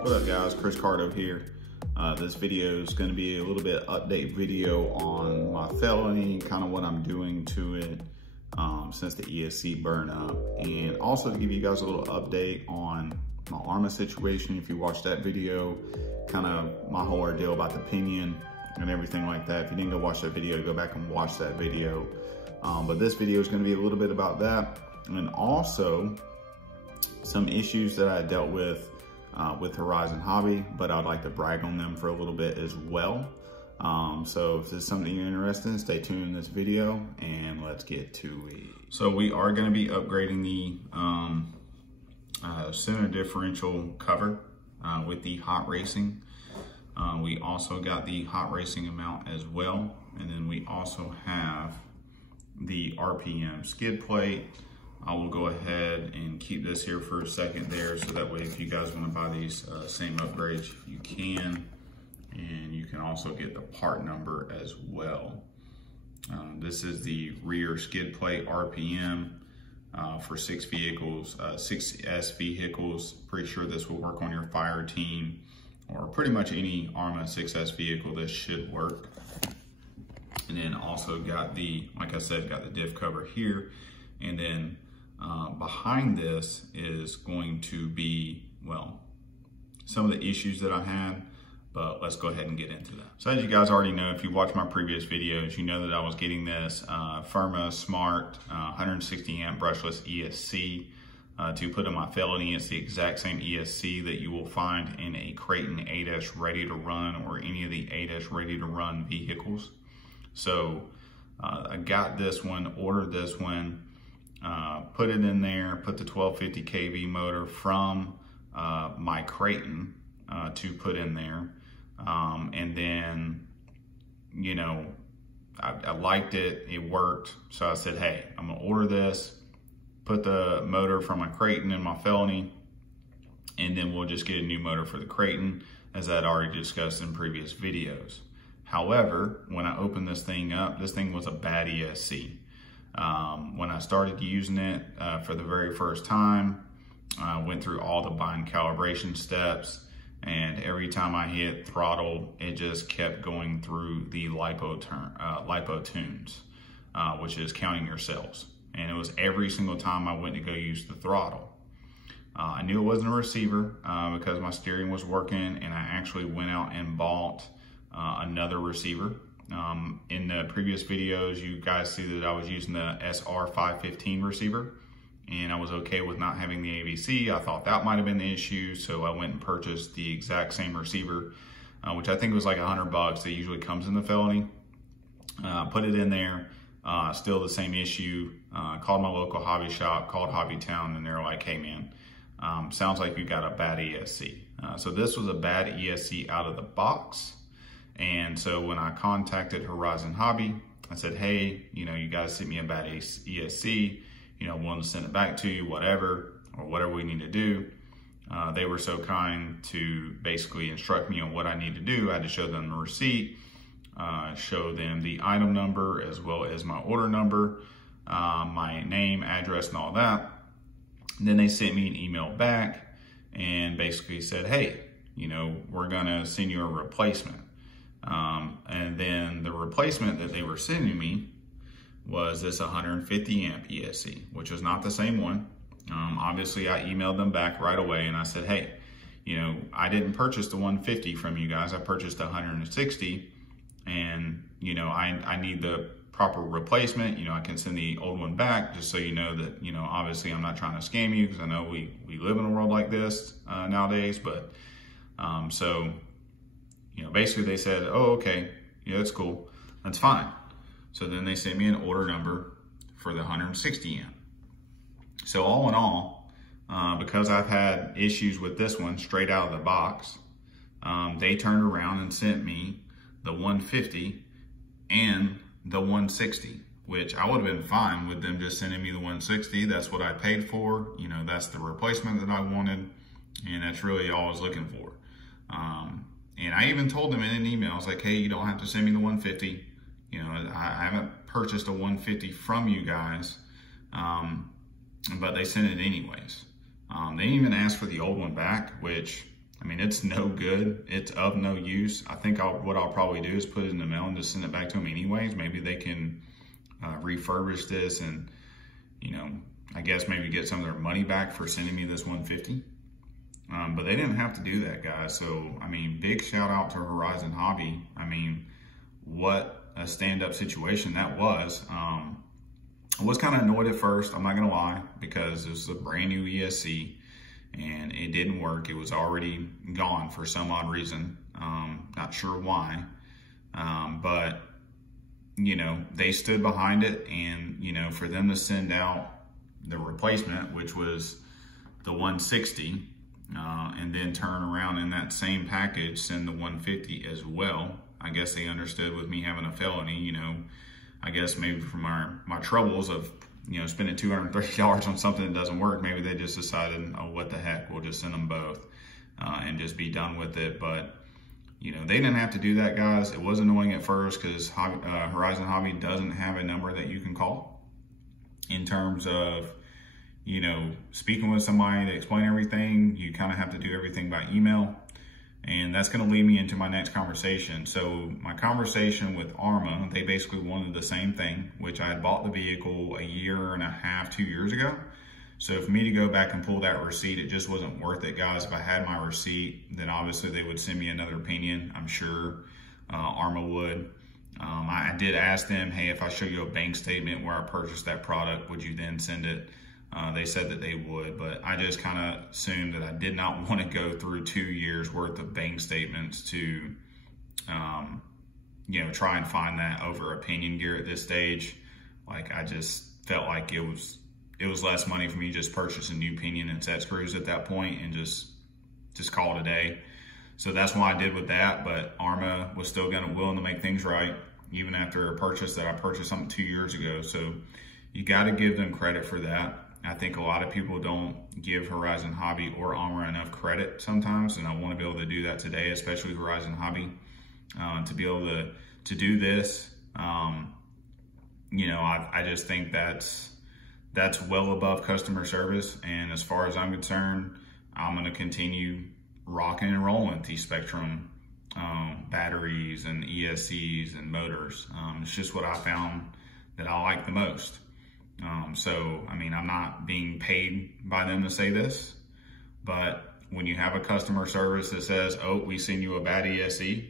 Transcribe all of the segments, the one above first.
What up guys, Chris Cardo here. This video is going to be a little bit update video on my felony, kind of what I'm doing to it since the ESC burn up, and also to give you guys a little update on my Arrma situation. If you watched that video, kind of my whole ordeal about the pinion and everything like that. If you didn't go watch that video, go back and watch that video. But this video is going to be a little bit about that, and also some issues that I dealt with Horizon Hobby, but I'd like to brag on them for a little bit as well. So if this is something you're interested in, stay tuned in this video and let's get to it. So we are going to be upgrading the center differential cover with the hot racing. We also got the hot racing amount as well, and then we also have the RPM skid plate. I will go ahead and keep this here for a second there, so that way if you guys want to buy these same upgrades, you can, and you can also get the part number as well. This is the rear skid plate RPM for 6 vehicles, 6S vehicles. Pretty sure this will work on your fire team or pretty much any Arrma 6S vehicle. This should work. And then also got the, like I said, got the diff cover here, and then behind this is going to be, well, some of the issues that I had, but let's go ahead and get into that. So as you guys already know, if you watched my previous videos, you know that I was getting this Arrma Smart 160 amp brushless ESC to put in my Felony. It's the exact same ESC that you will find in a Creighton 8S ready to run or any of the 8S ready to run vehicles. So I got this one, ordered this one, put it in there, put the 1250 kV motor from my Creighton to put in there. And then, you know, I liked it, it worked. So I said, hey, I'm gonna order this, put the motor from my Creighton in my Felony, and then we'll just get a new motor for the Creighton, as I'd already discussed in previous videos. However, when I opened this thing up, this thing was a bad ESC. When I started using it for the very first time, I went through all the bind calibration steps, and every time I hit throttle, it just kept going through the lipo tunes, which is counting your cells. And it was every single time I went to go use the throttle. I knew it wasn't a receiver because my steering was working, and I actually went out and bought another receiver. In the previous videos, you guys see that I was using the SR515 receiver, and I was okay with not having the AVC. I thought that might have been the issue, so I went and purchased the exact same receiver, which I think was like $100. That usually comes in the Felony. Put it in there, still the same issue. Called my local hobby shop, called Hobbytown, and they're like, hey man, sounds like you got a bad ESC. So this was a bad ESC out of the box. And so when I contacted Horizon Hobby, I said, hey, you know, you guys sent me a bad ESC, you know, willing to send it back to you, whatever we need to do. They were so kind to basically instruct me on what I need to do. I had to show them the receipt, show them the item number as well as my order number, my name, address, and all that. And then they sent me an email back and basically said, hey, you know, we're gonna send you a replacement. And then the replacement that they were sending me was this 150 amp ESC, which was not the same one. Obviously I emailed them back right away and I said, hey, you know, I didn't purchase the 150 from you guys. I purchased 160, and you know, I need the proper replacement. You know, I can send the old one back, just so you know that, you know, obviously I'm not trying to scam you, because I know we live in a world like this nowadays, but so, you know, basically they said, oh, okay, yeah, that's cool, that's fine. So then they sent me an order number for the 160 amp. So all in all, because I've had issues with this one straight out of the box, they turned around and sent me the 150 and the 160, which I would have been fine with them just sending me the 160. That's what I paid for. You know, that's the replacement that I wanted, and that's really all I was looking for. And I even told them in an email, I was like, hey, you don't have to send me the 150. You know, I haven't purchased a 150 from you guys, but they sent it anyways. They didn't even ask for the old one back, which I mean, it's no good. It's of no use. I think what I'll probably do is put it in the mail and just send it back to them anyways. Maybe they can refurbish this and, you know, I guess maybe get some of their money back for sending me this 150. But they didn't have to do that, guys. So, I mean, big shout out to Horizon Hobby. I mean, what a stand-up situation that was. I was kind of annoyed at first, I'm not gonna lie, because it was a brand new ESC and it didn't work. It was already gone for some odd reason. Not sure why, but you know, they stood behind it, and you know, for them to send out the replacement, which was the 160, and then turn around in that same package, send the 150 as well. I guess they understood with me having a felony, you know, I guess maybe from my troubles of, you know, spending $230 on something that doesn't work, maybe they just decided, oh, what the heck, we'll just send them both and just be done with it. But, you know, they didn't have to do that, guys. It was annoying at first because Horizon Hobby doesn't have a number that you can call in terms of, you know, speaking with somebody to explain everything. You kind of have to do everything by email. And that's going to lead me into my next conversation. So my conversation with Arrma, they basically wanted the same thing, which I had bought the vehicle a year and a half, 2 years ago. So for me to go back and pull that receipt, it just wasn't worth it, guys. If I had my receipt, then obviously they would send me another opinion. I'm sure Arrma would. I did ask them, hey, if I show you a bank statement where I purchased that product, would you then send it? They said that they would, but I just kind of assumed that I did not want to go through 2 years worth of bank statements to, you know, try and find that over opinion gear at this stage. Like, I just felt like it was less money for me to just purchase a new pinion and set screws at that point and just call it a day. So that's what I did with that. But Arrma was still willing to make things right, even after a purchase that I purchased something 2 years ago. So you got to give them credit for that. I think a lot of people don't give Horizon Hobby or Arrma enough credit sometimes, and I want to be able to do that today, especially Horizon Hobby, to be able to do this. You know, I just think that's well above customer service, and as far as I'm concerned, I'm going to continue rocking and rolling with these Spectrum batteries and ESCs and motors. It's just what I found that I like the most. So, I mean, I'm not being paid by them to say this, but when you have a customer service that says, oh, we send you a bad ESC,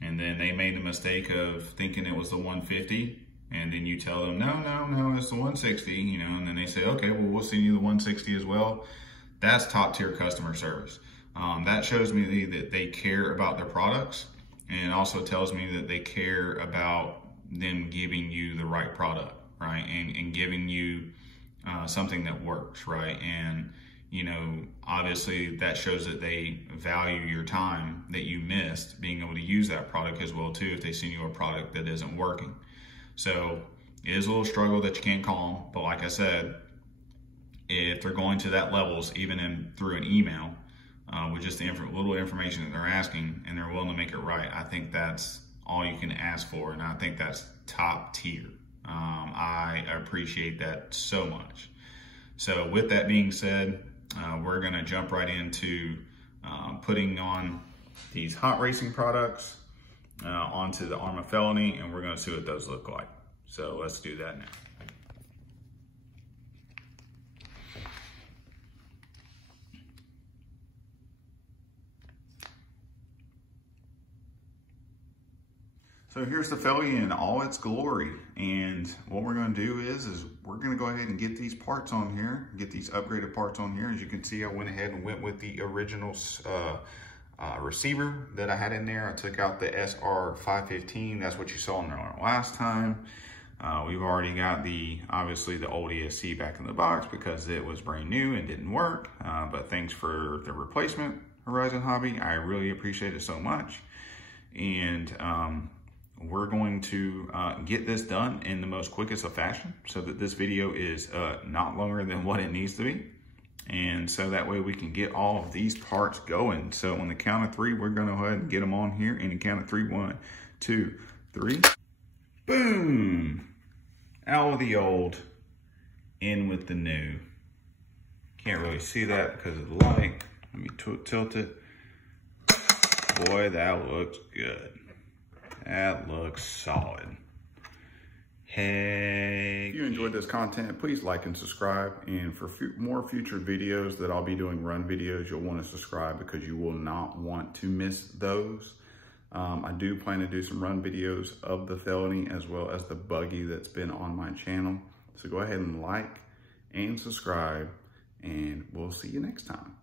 and then they made the mistake of thinking it was the 150, and then you tell them, no, it's the 160, you know, and then they say, okay, well, we'll send you the 160 as well. That's top tier customer service. That shows me that they care about their products, and it also tells me that they care about them giving you the right product. Right, and giving you something that works, right? And, you know, obviously that shows that they value your time that you missed being able to use that product as well too, if they send you a product that isn't working. So it is a little struggle that you can't call them, but like I said, if they're going to that levels, even through an email, with just the little information that they're asking, and they're willing to make it right, I think that's all you can ask for, and I think that's top tier. I appreciate that so much. So with that being said, we're going to jump right into putting on these hot racing products onto the Arrma Felony, and we're going to see what those look like. So let's do that now. So here's the Felony in all its glory, and what we're going to do is we're going to go ahead and get these parts on here, get these upgraded parts on here. As you can see, I went ahead and went with the original receiver that I had in there. I took out the SR515. That's what you saw in there last time. We've already got obviously the old ESC back in the box because it was brand new and didn't work. But thanks for the replacement, Horizon Hobby. I really appreciate it so much. And we're going to get this done in the most quickest of fashion so that this video is not longer than what it needs to be. And so that way we can get all of these parts going. So on the count of 3, we're going to go ahead and get them on here. And the count of 3, 1, 2, 3. Boom! Out with the old, in with the new. Can't really see that because of the light. Let me tilt it. boy, that looks good. That looks solid. Hey. If you enjoyed this content, please like and subscribe. And for more future videos that I'll be doing run videos, you'll want to subscribe because you will not want to miss those. I do plan to do some run videos of the Felony as well as the buggy that's been on my channel. So go ahead and like and subscribe, and we'll see you next time.